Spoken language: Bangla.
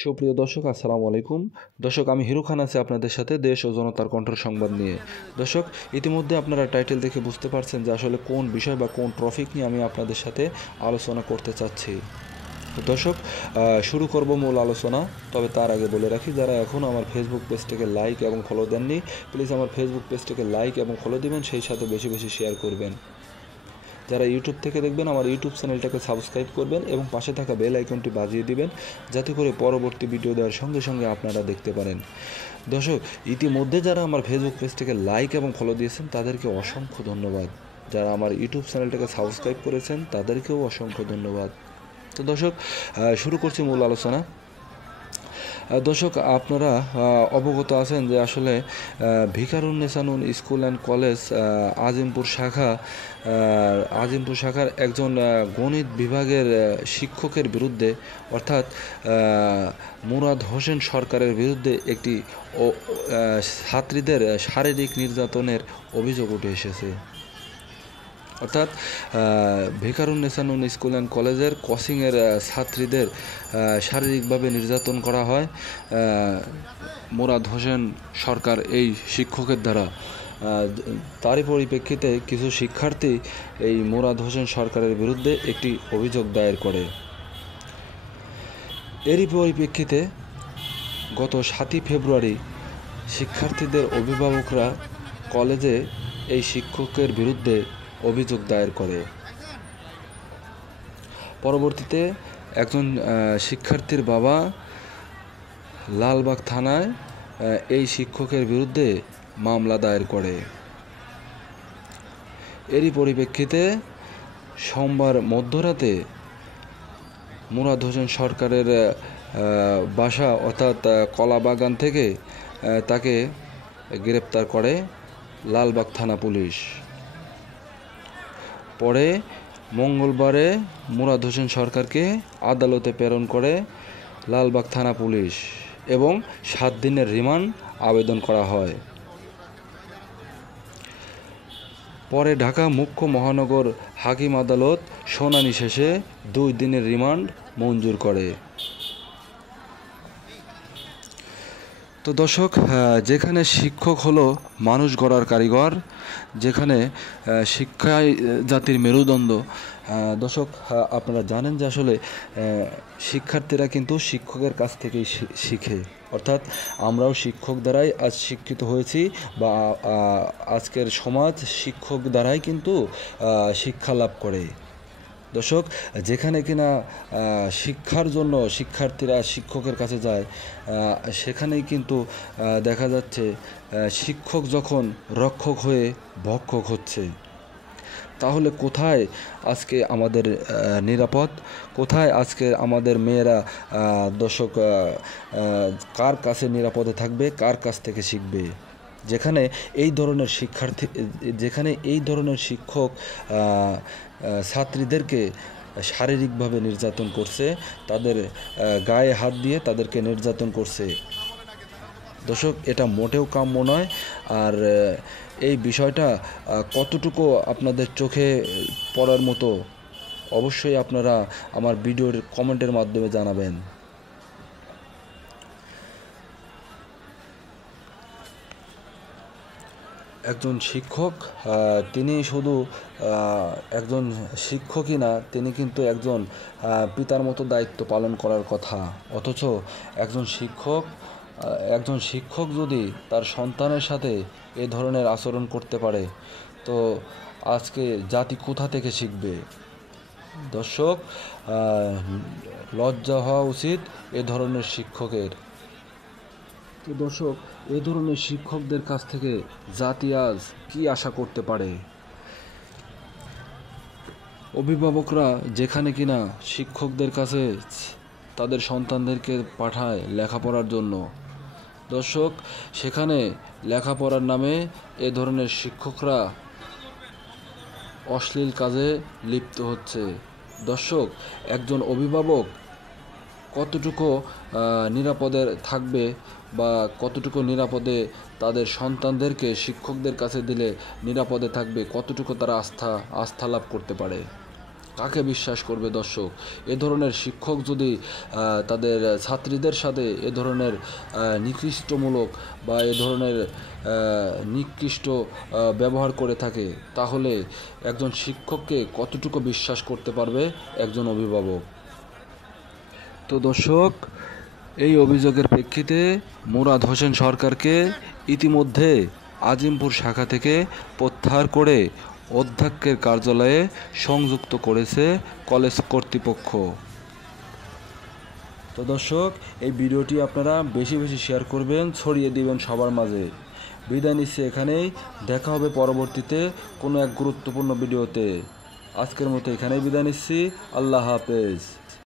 সুপ্রিয় দর্শক, আসসালামু আলাইকুম। দর্শক, আমি হিরু খান আছি আপনাদের সাথে দেশ ও জনতার কণ্ঠের সংবাদ নিয়ে। দর্শক, ইতিমধ্যে আপনারা টাইটেল দেখে বুঝতে পারছেন যে আসলে কোন বিষয় বা কোন টপিক নিয়ে আমি আপনাদের সাথে আলোচনা করতে চাচ্ছি। তো দর্শক, শুরু করব মূল আলোচনা। তবে তার আগে বলে রাখি, যারা এখনও আমার ফেসবুক পেজটাকে লাইক এবং ফলো দেননি, প্লিজ আমার ফেসবুক পেজটাকে লাইক এবং ফলো দিবেন, সেই সাথে বেশি বেশি শেয়ার করবেন। যারা ইউটিউব থেকে দেখবেন, আমার ইউটিউব চ্যানেলটাকে সাবস্ক্রাইব করবেন এবং পাশে থাকা বেল আইকনটি বাজিয়ে দিবেন, যাতে করে পরবর্তী ভিডিও দেওয়ার সঙ্গে সঙ্গে আপনারা দেখতে পারেন। দর্শক, ইতিমধ্যে যারা আমার ফেসবুক পেজটাকে লাইক এবং ফলো দিয়েছেন তাদেরকে অসংখ্য ধন্যবাদ। যারা আমার ইউটিউব চ্যানেলটাকে সাবস্ক্রাইব করেছেন তাদেরকেও অসংখ্য ধন্যবাদ। তো দর্শক, শুরু করছি মূল আলোচনা। দর্শক, আপনারা অবগত আছেন যে আসলে ভিকারুন্নেসা নূন স্কুল অ্যান্ড কলেজ আজিমপুর শাখার একজন গণিত বিভাগের শিক্ষকের বিরুদ্ধে, অর্থাৎ মুরাদ হোসেন সরকারের বিরুদ্ধে একটি ছাত্রীদের শারীরিক নির্যাতনের অভিযোগ উঠে এসেছে। অর্থাৎ ভিকারুন্নেসা নূন স্কুল অ্যান্ড কলেজের কোচিংয়ের ছাত্রীদের শারীরিকভাবে নির্যাতন করা হয় মুরাদ হোসেন সরকার এই শিক্ষকের দ্বারা। তারই পরিপ্রেক্ষিতে কিছু শিক্ষার্থী এই মুরাদ হোসেন সরকারের বিরুদ্ধে একটি অভিযোগ দায়ের করে। এরই পরিপ্রেক্ষিতে গত 7ই ফেব্রুয়ারি শিক্ষার্থীদের অভিভাবকরা কলেজে এই শিক্ষকের বিরুদ্ধে অভিযোগ দায়ের করে। পরবর্তীতে একজন শিক্ষার্থীর বাবা লালবাগ থানায় এই শিক্ষকের বিরুদ্ধে মামলা দায়ের করে। এরই পরিপ্রেক্ষিতে সোমবার মধ্যরাতে মুরাদ হোসেন সরকারের বাসা অর্থাৎ কলাবাগান থেকে তাকে গ্রেপ্তার করে লালবাগ থানা পুলিশ। পরে মঙ্গলবারে মুরাদ হোসেন সরকারকে আদালতে প্রেরণ করে লালবাগ থানা পুলিশ এবং 7 দিনের রিমান্ড আবেদন করা হয়। পরে ঢাকা মুখ্য মহানগর হাকিম আদালত শুনানি শেষে 2 দিনের রিমান্ড মঞ্জুর করে। তো দর্শক, যেখানে শিক্ষক হলো মানুষ গড়ার কারিগর, যেখানে শিক্ষাই জাতির মেরুদণ্ড। দর্শক, আপনারা জানেন যে আসলে শিক্ষার্থীরা কিন্তু শিক্ষকের কাছ থেকেই শিখে। অর্থাৎ আমরাও শিক্ষক দ্বারাই আজ শিক্ষিত হয়েছি, বা আজকের সমাজ শিক্ষক দ্বারাই কিন্তু শিক্ষা লাভ করে। দর্শক, যেখানে কিনা শিক্ষার জন্য শিক্ষার্থীরা শিক্ষকের কাছে যায়, সেখানেই কিন্তু দেখা যাচ্ছে শিক্ষক যখন রক্ষক হয়ে ভক্ষক হচ্ছে। তাহলে কোথায় আজকে আমাদের নিরাপদ, কোথায় আজকে আমাদের মেয়েরা দর্শক কার কাছে নিরাপদে থাকবে, কার কাছ থেকে শিখবে? যেখানে এই ধরনের শিক্ষক ছাত্রীদেরকে শারীরিকভাবে নির্যাতন করছে, তাদের গায়ে হাত দিয়ে তাদেরকে নির্যাতন করছে। দর্শক, এটা মোটেও কাম্য নয়। আর এই বিষয়টা কতটুকু আপনাদের চোখে পড়ার মতো, অবশ্যই আপনারা আমার ভিডিওর কমেন্টের মাধ্যমে জানাবেন। একজন শিক্ষক, তিনি শুধু একজন শিক্ষকই না, তিনি কিন্তু একজন পিতার মতো দায়িত্ব পালন করার কথা। অথচ একজন শিক্ষক যদি তার সন্তানের সাথে এ ধরনের আচরণ করতে পারে, তো আজকে জাতি কোথা থেকে শিখবে? দর্শক, লজ্জা হওয়া উচিত এ ধরনের শিক্ষকের। তো দর্শক, এ ধরনের শিক্ষকদের কাছ থেকে জাতি আজ কি আশা করতে পারে? অভিভাবকরা যেখানে কিনা শিক্ষকদের কাছে তাদের সন্তানদেরকে পাঠায় লেখাপড়ার জন্য, দর্শক, সেখানে লেখাপড়ার নামে এ ধরনের শিক্ষকরা অশ্লীল কাজে লিপ্ত হচ্ছে। দর্শক, একজন অভিভাবক কতটুকু নিরাপদে থাকবে, বা কতটুকু নিরাপদে তাদের সন্তানদেরকে শিক্ষকদের কাছে দিলে নিরাপদে থাকবে, কতটুকু তারা আস্থা লাভ করতে পারে? কাকে বিশ্বাস করবে দর্শক? এ ধরনের শিক্ষক যদি তাদের ছাত্রীদের সাথে এ ধরনের নিকৃষ্টমূলক বা এ ধরনের নিকৃষ্ট ব্যবহার করে থাকে, তাহলে একজন শিক্ষককে কতটুকু বিশ্বাস করতে পারবে একজন অভিভাবক? তো দর্শক, এই অভিযোগের প্রেক্ষিতে মুরাদ হোসেন সরকারকে ইতিমধ্যে আজিমপুর শাখা থেকে প্রত্যাহার করে অধ্যক্ষের কার্যালয়ে সংযুক্ত করেছে কলেজ কর্তৃপক্ষ। তো দর্শক, এই ভিডিওটি আপনারা বেশি বেশি শেয়ার করবেন, ছড়িয়ে দিবেন সবার মাঝে। বিদায় নিচ্ছি এখানেই, দেখা হবে পরবর্তীতে কোনো এক গুরুত্বপূর্ণ ভিডিওতে। আজকের মতো এখানেই বিদায় নিচ্ছি। আল্লাহ হাফেজ।